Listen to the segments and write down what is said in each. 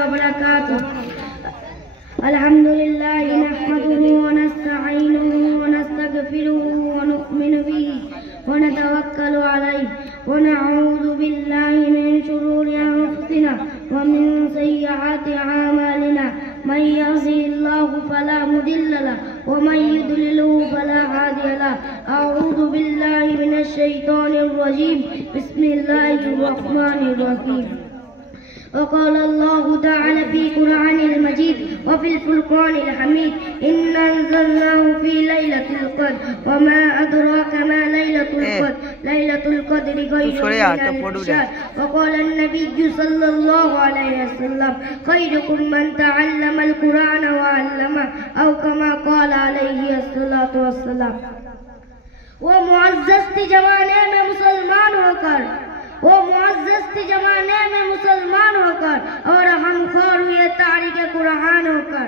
وبركاته. الحمد لله نحمده ونستعينه ونستغفره ونؤمن به ونتوكل عليه ونعوذ بالله من شرور أنفسنا ومن سيئات أعمالنا. من يهده الله فلا مضل له ومن يضلله فلا هادي له. أعوذ بالله من الشيطان الرجيم. بسم الله الرحمن الرحيم. وقال الله تعالى في قرآن المجيد وفي الفرقان الحميد إنا أنزلناه في ليلة القدر وما أدراك ما ليلة القدر ليلة القدر خير من ألف شهر. وقال النبي صلى الله عليه وسلم خيركم من تعلم القرآن وعلمه أو كما قال عليه الصلاة والسلام. वो मुअज़्ज़ज़ थी जमाने में मुसलमान होकर, वो मुअज़्ज़ज़ थी जमाने में मुसलमान होकर और हम ख़ौर हुए तारीख़ कुरान होकर।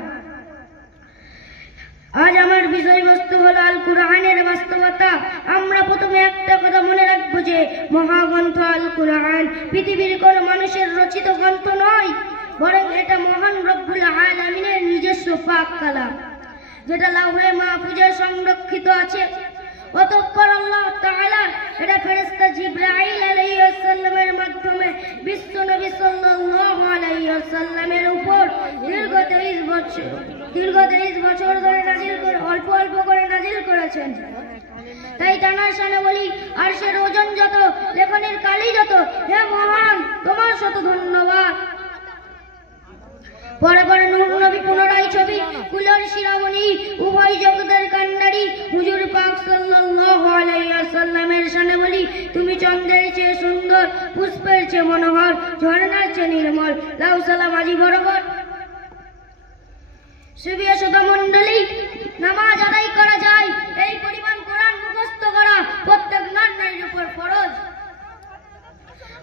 आज আমার বিষয়বস্তু হলো আল কুরআনের বাস্তবতা। আমরা প্রথমে একটা কথা মনে রাখবো যে মহাগ্রন্থ আল কুরআন পৃথিবীর কোনো মানুষের রচিত গ্রন্থ নয়, বরং এটা মহান রব্বুল আলামিনের নিজস্ব পাক কালাম, যেটা লাউহে মাহফুজে সংরক্ষিত আছে। অতঃপর আল্লাহ তাআলা এটা ফেরেশতা জিবরাইল আলাইহিস সালামের মাধ্যমে বিশ্ব নবী সাল্লাল্লাহু আলাইহি ওয়াসাল্লামের উপর দীর্ঘ 23 বছর ধরে নাজিল করে অল্প অল্প করে নাজিল করেছেন। তাই টানার শানে বলি, আরশের ওজন যত, লেখনের কালি যত, হে মহান তোমার শত ধন্যবাদ। পরে পরে নূহ নবী পুনরায় ছবি কুলের শিরামণি উভয় জগতের কান্ডারি হুজুর পাক সাল্লাল্লাহু আলাইহি ওয়াসাল্লামের শানে বলি, তুমি চন্দ্রের চেয়ে সুন্দর, পুষ্পের চেয়ে মনোহর, ঝর্ণার চেয়ে নির্মল, লাউ সালাম আজি বরাবর। সুবিয়া শ্রোতা মণ্ডলী, নামাজ আদায় করা যায়, এই পরিমাণ কোরআন মুখস্থ করা প্রত্যেক নারীর উপর ফরজ।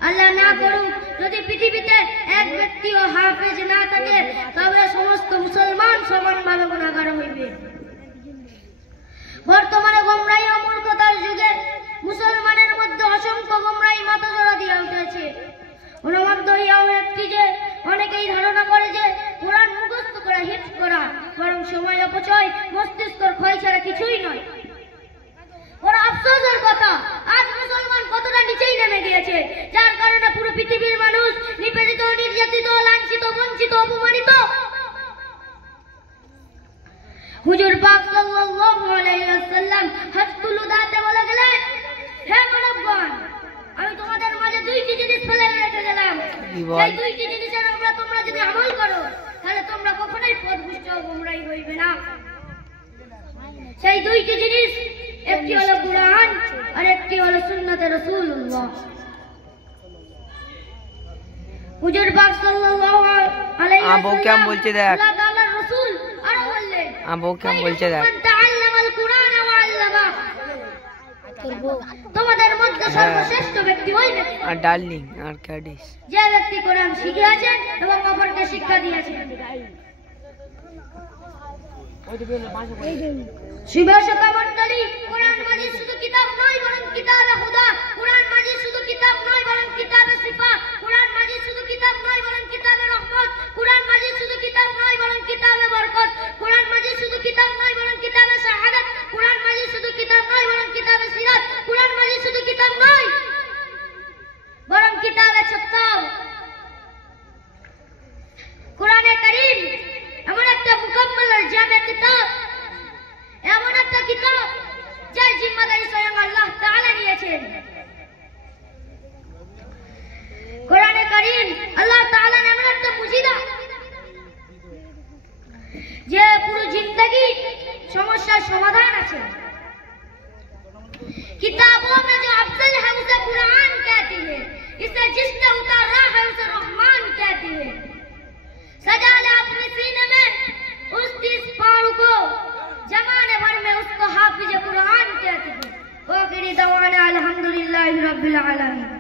আল্লাহ না করুক যদি পৃথিবীতে এক ব্যক্তিও হাফেজ না থাকে, তবে সমস্ত মুসলমান সমানভাবে গুনাহগার হইবে। বর্তমানে গোমরাহী ও মূর্খতার যুগে মুসলমানের মধ্যে অসংখ্য গোমরাহী মাথাজোড়া দিয়ে উঠেছে। উন্মত্ত হইয়াও একটি যে অনেকেই ধারণা করে যে কোরআন মুখস্থ করা হিফজ করা বরং সময় অপচয়, মস্তিষ্কের ক্ষয় ছাড়া কিছুই নয়। বড় আফসোসের কথা, আজ মুসলমান কতটা নিচেই নেমে গিয়েছে, যার কারণে পুরো পৃথিবীর মানুষ নিপীড়িত, নির্যাতিত, লাঞ্ছিত, বঞ্চিত, অপমানিত। হুজুর পাক সাল্লাল্লাহু আলাইহি ওয়াসাল্লাম হাজ্জুল উদাতে বলে গেলেন, হে মানবগণ, আমি তোমাদের মাঝে দুইটি জিনিস ফেলে রেখে গেলাম, এই দুইটি জিনিসের উপর তোমরা যদি আমল করো তাহলে তোমরা কখনোই পথভ্রষ্ট ও গোমরাহী হইবে না। সেই দুইটি জিনিস, একটি হলো কুরআন আর একটি হলো সুন্নতে রাসূলুল্লাহ। হুজুর পাক সাল্লাল্লাহু আলাইহি ওয়াসাল্লাম বলছে, দেখ আল্লাহ তাআলার রাসূল আর বললেন, বলছে দেখ তাআল্লামাল কুরআন ওয়া আল্লামা, তোমাদের মধ্যে সর্বশ্রেষ্ঠ ব্যক্তি ওই ব্যক্তি আর ডার্লিং আর ক্যাডিস যে ব্যক্তি কোরআন শিখিয়েছে এবং অপরকে শিক্ষা দিয়েছে। শিবাশকা মণ্ডলী, কোরআন মাজিদ শুধু কিতাব নয় বরং কিতাবে খুদা, কোরআন মাজিদ শুধু কিতাব নয় বরং কিতাবে সিফা, কোরআন মাজিদ শুধু কিতাব নয় বরং কিতাবে রহমত, কোরআন মাজিদ শুধু কিতাব নয় বরং কিতাবে বরকত, কোরআন মাজিদ শুধু কিতাব নয় বরং কিতাবে শাহাদাত, কোরআন মাজিদ শুধু কিতাব নয় বরং কিতাবে সিরাত, কোরআন মাজিদ শুধু কিতাব নয় বরং কিতাবে সত্তাও। কোরআনে কারীম এমন একটা মুকাম্মাল আর জামে কিতাব, এমন একটা কিতাব যার জিম্মাদারি স্বয়ং আল্লাহ তাআলা নিয়েছেন। কোরআনে কারীম আল্লাহ তাআলার এমন একটা মুজিজা যে পুরো জিন্দেগি সমস্যার সমাধান আছে। किताबों में जो अफजल है उसे कुरान कहती है, इसे जिसने उतारा है उसे रहमान कहती है। सजा ले अपने सीने में उस 30 पारों को, जमाने भर में उसको हाफिज कुरान कहते हैं। वो आखिरी दवाना अल्हम्दुलिल्लाहि रब्बिल आलमीन।